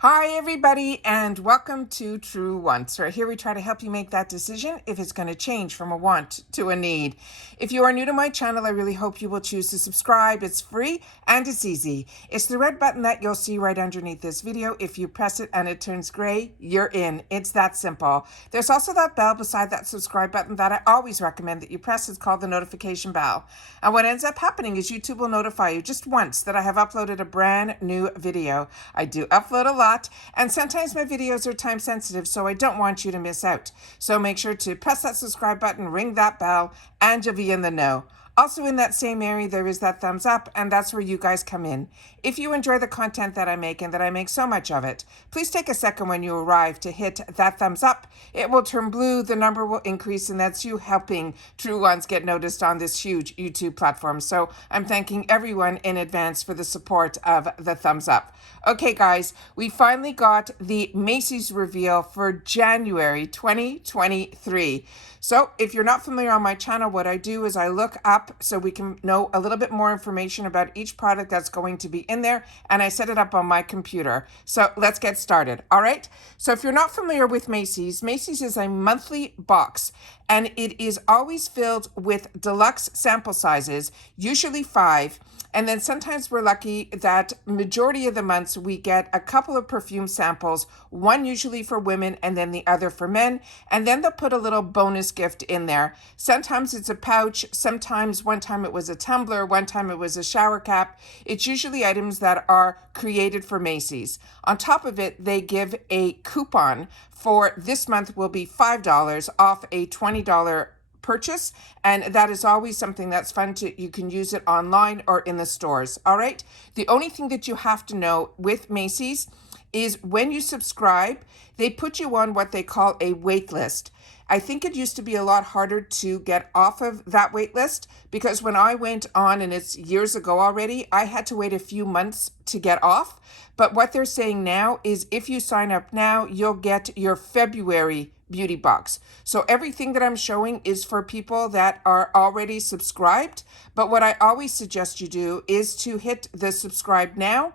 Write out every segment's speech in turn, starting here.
Hi, everybody, and welcome to True Wants. Right here, we try to help you make that decision if it's going to change from a want to a need. If you are new to my channel, I really hope you will choose to subscribe. It's free and it's easy. It's the red button that you'll see right underneath this video. If you press it and it turns gray, you're in. It's that simple. There's also that bell beside that subscribe button that I always recommend that you press. It's called the notification bell. And what ends up happening is YouTube will notify you just once that I have uploaded a brand new video. I do upload a lot. And sometimes my videos are time sensitive, so I don't want you to miss out. So make sure to press that subscribe button, ring that bell, and you'll be in the know. Also in that same area, there is that thumbs up, and that's where you guys come in. If you enjoy the content that I make and that I make so much of it, please take a second when you arrive to hit that thumbs up. It will turn blue, the number will increase, and that's you helping True Ones get noticed on this huge YouTube platform. So I'm thanking everyone in advance for the support of the thumbs up. Okay, guys, we finally got the Macys reveal for January 2023. So if you're not familiar on my channel, what I do is I look up so we can know a little bit more information about each product that's going to be in there, and I set it up on my computer. So let's get started. All right. So if you're not familiar with Macys, Macys is a monthly box, and it is always filled with deluxe sample sizes, usually 5. And then sometimes we're lucky that majority of the months we get a couple of perfume samples, one usually for women and then the other for men. And then they'll put a little bonus gift in there. Sometimes it's a pouch. Sometimes one time it was a tumbler. One time it was a shower cap. It's usually items that are created for Macys. On top of it, they give a coupon for this month will be $5 off a $20 purchase, and that is always something that's fun to you can use it online or in the stores. All right, the only thing that you have to know with Macys is when you subscribe, they put you on what they call a wait list. I think it used to be a lot harder to get off of that wait list because when I went on, and it's years ago already, I had to wait a few months to get off. But what they're saying now is if you sign up now, you'll get your February beauty box. So everything that I'm showing is for people that are already subscribed. But what I always suggest you do is to hit the subscribe now.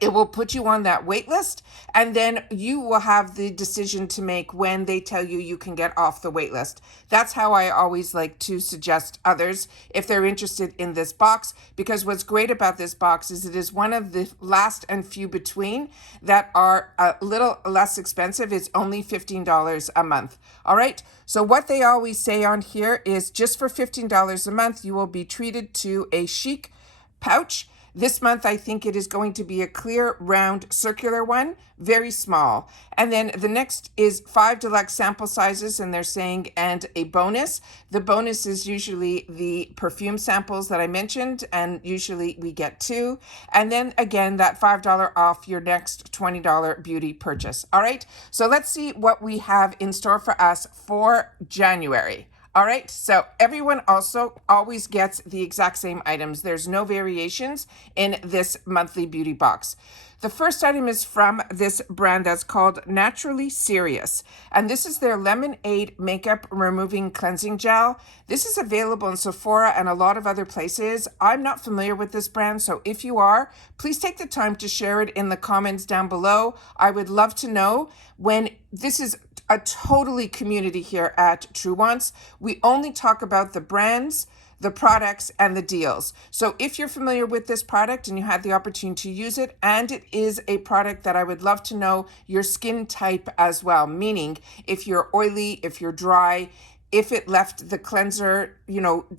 It will put you on that wait list, and then you will have the decision to make when they tell you you can get off the wait list. That's how I always like to suggest others if they're interested in this box, because what's great about this box is it is one of the last and few between that are a little less expensive. It's only $15 a month. All right. So what they always say on here is just for $15 a month, you will be treated to a chic pouch. This month, I think it is going to be a clear, round, circular one, very small. And then the next is 5 deluxe sample sizes, and they're saying, and a bonus. The bonus is usually the perfume samples that I mentioned, and usually we get 2. And then again, that $5 off your next $20 beauty purchase. All right, so let's see what we have in store for us for January. All right, so everyone also always gets the exact same items. There's no variations in this monthly beauty box. The first item is from this brand that's called Naturally Serious, and this is their Lemonade Makeup Removing Cleansing Gel. This is available in Sephora and a lot of other places. I'm not familiar with this brand, so if you are, please take the time to share it in the comments down below. I would love to know when this is a totally community here at True Wants. We only talk about the brands, the products, and the deals. So if you're familiar with this product and you had the opportunity to use it, and it is a product that I would love to know your skin type as well, meaning if you're oily, if you're dry, if it left the cleanser,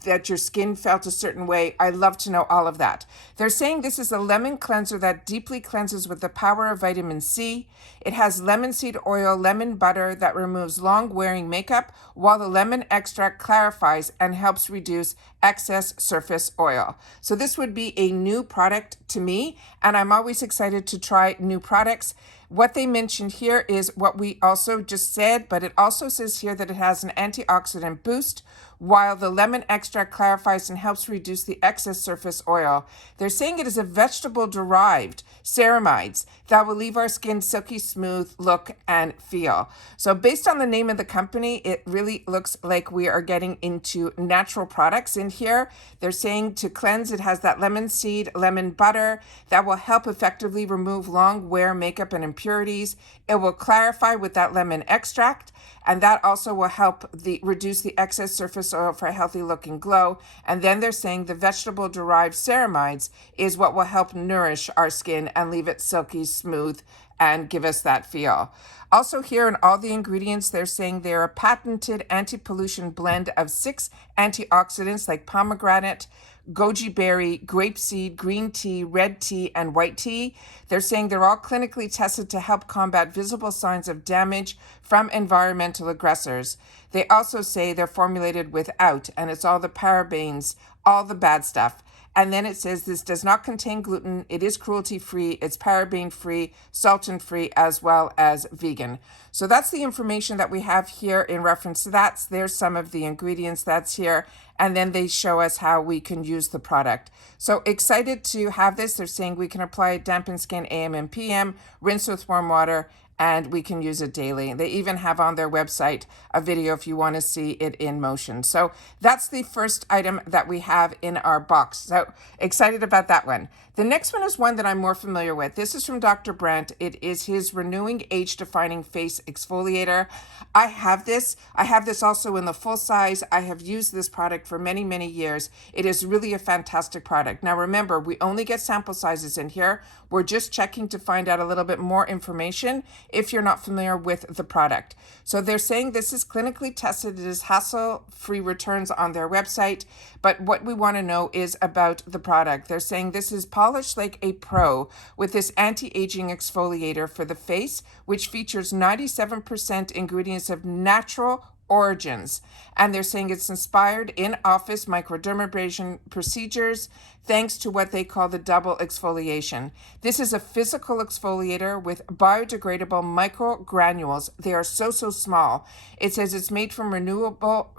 that your skin felt a certain way. I love to know all of that. They're saying this is a lemon cleanser that deeply cleanses with the power of vitamin C. It has lemon seed oil, lemon butter that removes long-wearing makeup, while the lemon extract clarifies and helps reduce excess surface oil. So this would be a new product to me, and I'm always excited to try new products. What they mentioned here is what we also just said, but it also says here that it has an antioxidant boost while the lemon extract clarifies and helps reduce the excess surface oil. They're saying it is a vegetable-derived ceramides that will leave our skin silky smooth look and feel. So based on the name of the company, it really looks like we are getting into natural products in here. They're saying to cleanse, it has that lemon seed, lemon butter that will help effectively remove long wear makeup and impurities. It will clarify with that lemon extract, and that also will help reduce the excess surface oil for a healthy looking glow. And then they're saying the vegetable derived ceramides is what will help nourish our skin and leave it silky smooth and give us that feel. Also here in all the ingredients, they're saying they're a patented anti-pollution blend of 6 antioxidants like pomegranate, goji berry, grapeseed, green tea, red tea, and white tea. They're saying they're all clinically tested to help combat visible signs of damage from environmental aggressors. They also say they're formulated without, and it's all the parabens, all the bad stuff. And then it says this does not contain gluten, it is cruelty-free, it's paraben-free, sultan-free, as well as vegan. So that's the information that we have here in reference to that. There's some of the ingredients that's here, and then they show us how we can use the product. So excited to have this. They're saying we can apply it dampened skin AM and PM, rinse with warm water, and we can use it daily. They even have on their website a video if you want to see it in motion. So that's the first item that we have in our box. So excited about that one. The next one is one that I'm more familiar with. This is from Dr. Brandt. It is his Renewing Age Defining Face Exfoliator. I have this. I have this also in the full size. I have used this product for many, many years. It is really a fantastic product. Now remember, we only get sample sizes in here. We're just checking to find out a little bit more information if you're not familiar with the product. So they're saying this is clinically tested. It is hassle-free returns on their website. But what we want to know is about the product. They're saying this is polished like a pro with this anti-aging exfoliator for the face, which features 97% ingredients of natural origins. And they're saying it's inspired in-office microdermabrasion procedures thanks to what they call the double exfoliation. This is a physical exfoliator with biodegradable microgranules. They are so small. It says it's made from renewable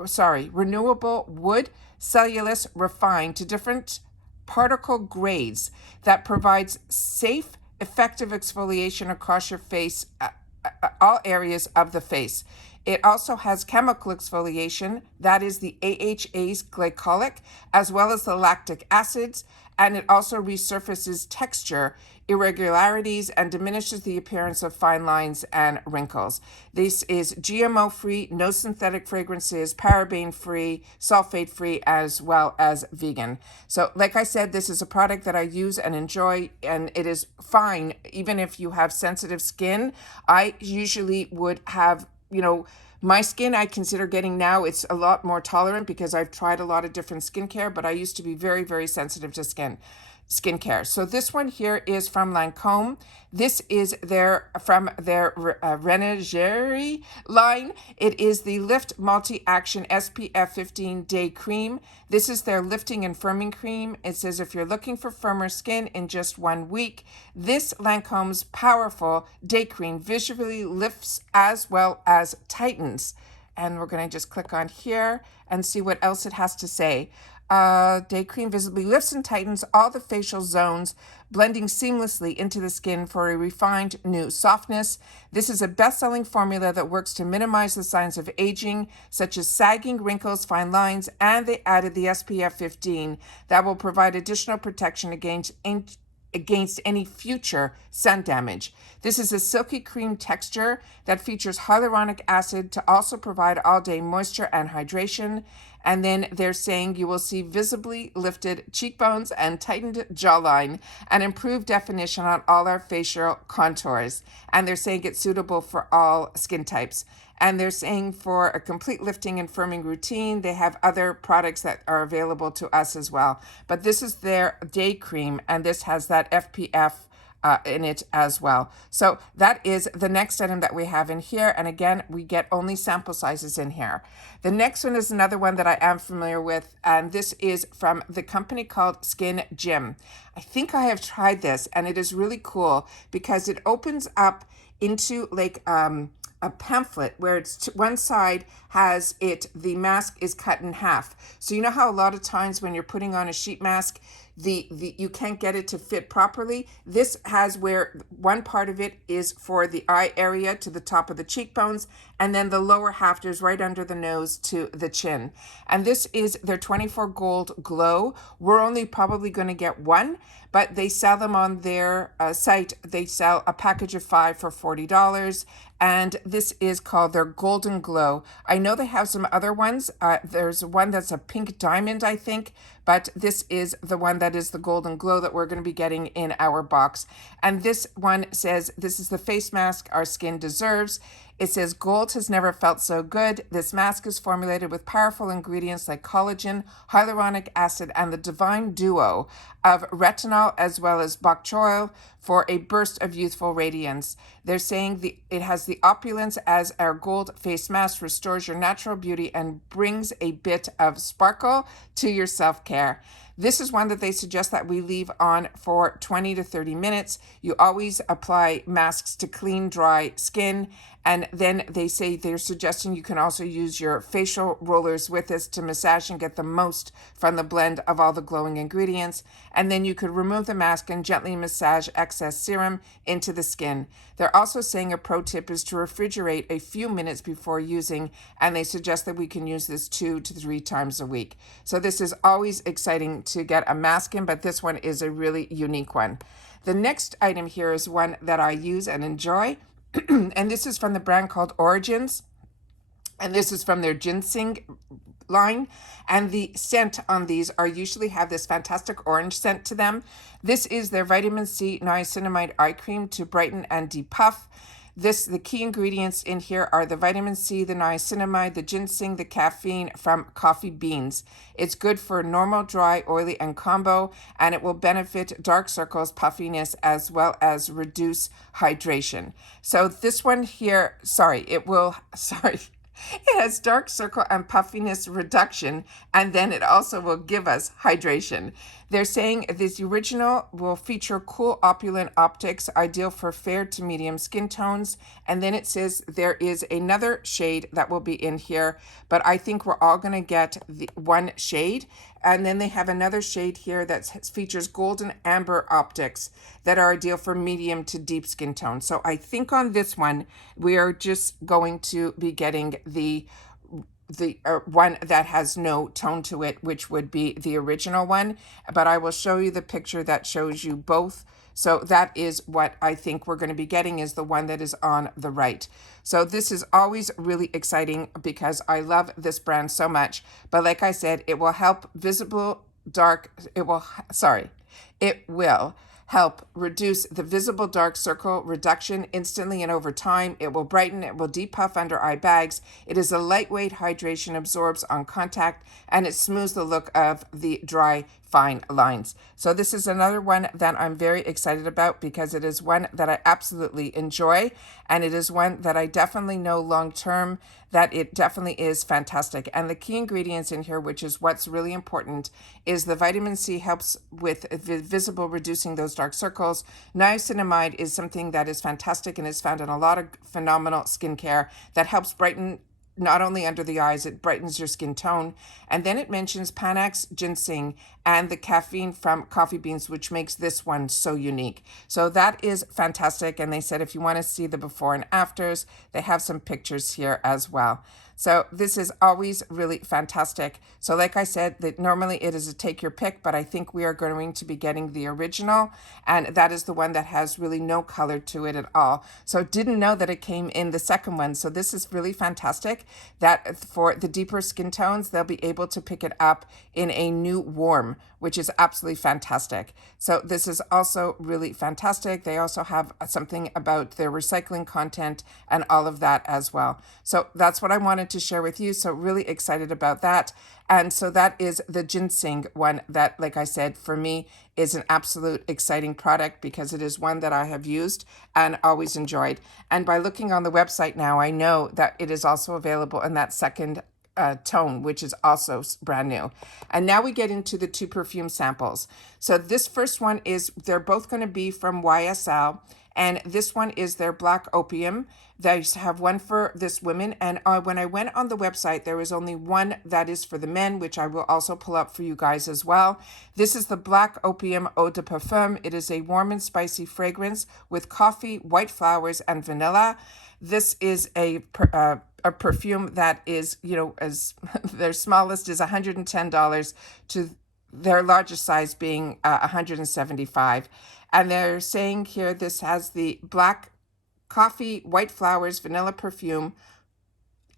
wood, cellulose refined to different particle grades that provides safe, effective exfoliation across your face, all areas of the face. It also has chemical exfoliation, that is the AHA's glycolic, as well as the lactic acids, and it also resurfaces texture, irregularities, and diminishes the appearance of fine lines and wrinkles. This is GMO-free, no synthetic fragrances, paraben-free, sulfate-free, as well as vegan. So like I said, this is a product that I use and enjoy, and it is fine even if you have sensitive skin. I usually would have, my skin I consider getting now, it's a lot more tolerant because I've tried a lot of different skincare, but I used to be very, very sensitive to skincare. So this one here is from Lancome. This is from their Renagerie line. It is the Lift Multi-Action SPF 15 Day Cream. This is their lifting and firming cream. It says if you're looking for firmer skin in just 1 week, this Lancome's powerful day cream visually lifts as well as tightens. And we're going to just click on here and see what else it has to say. Day cream visibly lifts and tightens all the facial zones, blending seamlessly into the skin for a refined new softness. This is a best-selling formula that works to minimize the signs of aging, such as sagging, wrinkles, fine lines, and they added the SPF 15 that will provide additional protection against any future sun damage. This is a silky cream texture that features hyaluronic acid to also provide all-day moisture and hydration. And then they're saying you will see visibly lifted cheekbones and tightened jawline and improved definition on all our facial contours. And they're saying it's suitable for all skin types. And they're saying for a complete lifting and firming routine, they have other products that are available to us as well. But this is their day cream, and this has that FPF in it as well. So that is the next item that we have in here. And again, we get only sample sizes in here. The next one is another one that I am familiar with, and this is from the company called Skin Gym. I think I have tried this, and it is really cool because it opens up into like a a pamphlet where it's one side has it, the mask is cut in half. So you know how a lot of times when you're putting on a sheet mask, the you can't get it to fit properly. This has where one part of it is for the eye area to the top of the cheekbones, and then the lower half is right under the nose to the chin. And this is their 24 gold glow. We're only probably going to get one, but they sell them on their site. They sell a package of 5 for $40. And this is called their Golden Glow. I know they have some other ones. There's one that's a pink diamond, I think, but this is the one that is the Golden Glow that we're going to be getting in our box. And this one says, this is the face mask our skin deserves. It says, gold has never felt so good. This mask is formulated with powerful ingredients like collagen, hyaluronic acid, and the divine duo of retinol as well as bok choy for a burst of youthful radiance. They're saying it has the opulence as our gold face mask restores your natural beauty and brings a bit of sparkle to your self-care. This is one that they suggest that we leave on for 20 to 30 minutes. You always apply masks to clean, dry skin. And then they say they're suggesting you can also use your facial rollers with this to massage and get the most from the blend of all the glowing ingredients. And then you could remove the mask and gently massage excess serum into the skin. They're also saying a pro tip is to refrigerate a few minutes before using, and they suggest that we can use this 2 to 3 times a week. So this is always exciting to get a mask in, but this one is a really unique one. The next item here is one that I use and enjoy. And this is from the brand called Origins, and this is from their ginseng line, and the scent on these are usually have this fantastic orange scent to them. This is their vitamin C niacinamide eye cream to brighten and depuff. The key ingredients in here are the vitamin C, the niacinamide, the ginseng, the caffeine from coffee beans. It's good for normal, dry, oily, and combo, and it will benefit dark circles, puffiness, as well as reduce hydration. So this one here, it has dark circle and puffiness reduction, and then it also will give us hydration. They're saying this original will feature cool opulent optics, ideal for fair to medium skin tones. And then it says there is another shade that will be in here, but I think we're all going to get the one shade. And then they have another shade here that features golden amber optics that are ideal for medium to deep skin tone. So I think on this one, we are just going to be getting the one that has no tone to it, which would be the original one. But I will show you the picture that shows you both. So that is what I think we're going to be getting, is the one that is on the right. So this is always really exciting because I love this brand so much. But like I said, it will help it will help reduce the visible dark circle reduction instantly and over time. It will brighten, it will depuff under eye bags. It is a lightweight hydration, absorbs on contact, and it smooths the look of the dry, fine lines. So this is another one that I'm very excited about because it is one that I absolutely enjoy, and it is one that I definitely know long term that it definitely is fantastic. And the key ingredients in here, which is what's really important, is the vitamin C helps with visible reducing those dark circles. Niacinamide is something that is fantastic and is found in a lot of phenomenal skincare that helps brighten not only under the eyes, it brightens your skin tone. And then it mentions Panax ginseng and the caffeine from coffee beans, which makes this one so unique. So that is fantastic. And they said if you want to see the before and afters, they have some pictures here as well. So this is always really fantastic. So like I said, that normally it is a take your pick, but I think we are going to be getting the original, and that is the one that has really no color to it at all. So didn't know that it came in the second one. So this is really fantastic that for the deeper skin tones, they'll be able to pick it up in a new warm, which is absolutely fantastic. So this is also really fantastic. They also have something about their recycling content and all of that as well. So that's what I wanted to share with you. So really excited about that. And so that is the ginseng one that, like I said, for me is an absolute exciting product because it is one that I have used and always enjoyed. And by looking on the website now, I know that it is also available in that second tone, which is also brand new. And now we get into the two perfume samples. So this first one is, they're both going to be from YSL, And this one is their black opium. They have one for this women. And when I went on the website, there was only one that is for the men, which I will also pull up for you guys as well. This is the Black Opium Eau de Parfum. It is a warm and spicy fragrance with coffee, white flowers, and vanilla. This is a perfume that is, as their smallest is $110 to their largest size being $175. And they're saying here this has the black coffee, white flowers, vanilla perfume,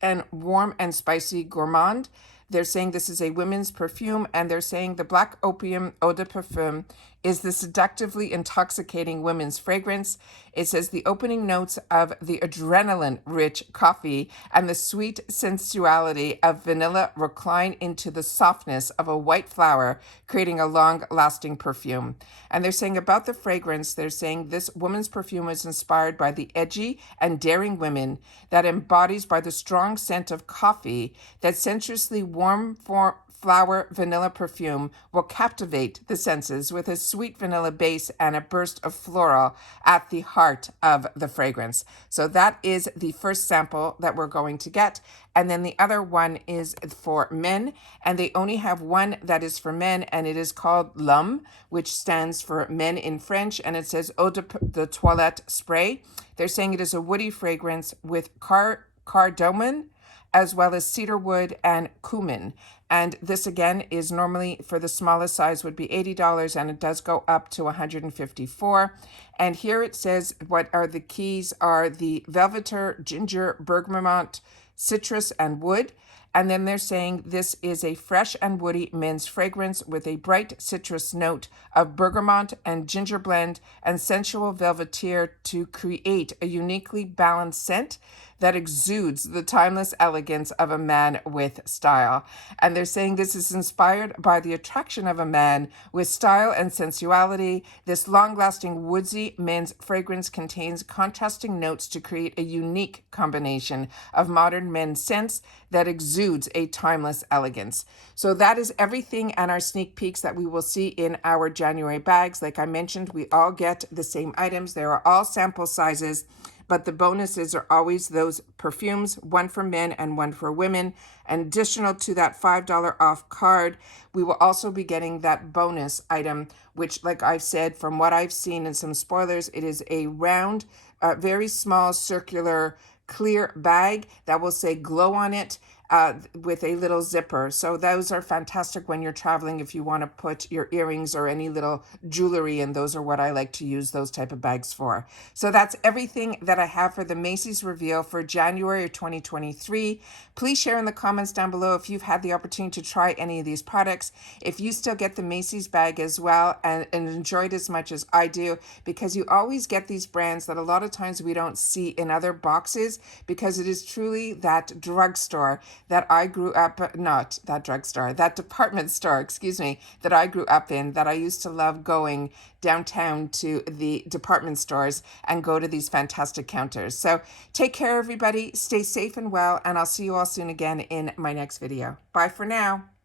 and warm and spicy gourmand. They're saying this is a women's perfume, and they're saying the Black Opium Eau de Parfum is the seductively intoxicating women's fragrance. It says the opening notes of the adrenaline-rich coffee and the sweet sensuality of vanilla recline into the softness of a white flower, creating a long-lasting perfume. And they're saying about the fragrance, they're saying this woman's perfume is inspired by the edgy and daring women that embodies by the strong scent of coffee that sensuously warm flower vanilla perfume will captivate the senses with a sweet vanilla base and a burst of floral at the heart of the fragrance. So that is the first sample that we're going to get. And then the other one is for men, and they only have one that is for men, and it is called L'Homme, which stands for men in French, and it says Eau de Toilette Spray. They're saying it is a woody fragrance with cardamom, as well as cedarwood and cumin. And this again is normally for the smallest size would be $80, and it does go up to $154. And here it says what are the keys are the velveter, ginger, bergamot, citrus, and wood. And then they're saying this is a fresh and woody men's fragrance with a bright citrus note of bergamot and ginger blend and sensual velveteer to create a uniquely balanced scent that exudes the timeless elegance of a man with style. And they're saying this is inspired by the attraction of a man with style and sensuality. This long-lasting woodsy men's fragrance contains contrasting notes to create a unique combination of modern men's scents that exudes a timeless elegance. So that is everything and our sneak peeks that we will see in our January bags. Like I mentioned, we all get the same items. There are all sample sizes, but the bonuses are always those perfumes, one for men and one for women. And additional to that $5 off card, we will also be getting that bonus item, which, like I've said, from what I've seen in some spoilers, it is a round, very small, circular, clear bag that will say glow on it, with a little zipper. So those are fantastic when you're traveling if you want to put your earrings or any little jewelry in. Those are what I like to use those type of bags for. So that's everything that I have for the Macys reveal for January of 2023. Please share in the comments down below if you've had the opportunity to try any of these products. If you still get the Macys bag as well and enjoy it as much as I do, because you always get these brands that a lot of times we don't see in other boxes, because it is truly that drugstore that I grew up, not that drugstore, that department store, that I grew up in, that I used to love going downtown to the department stores and go to these fantastic counters. So take care, everybody. Stay safe and well, and I'll see you all soon again in my next video. Bye for now.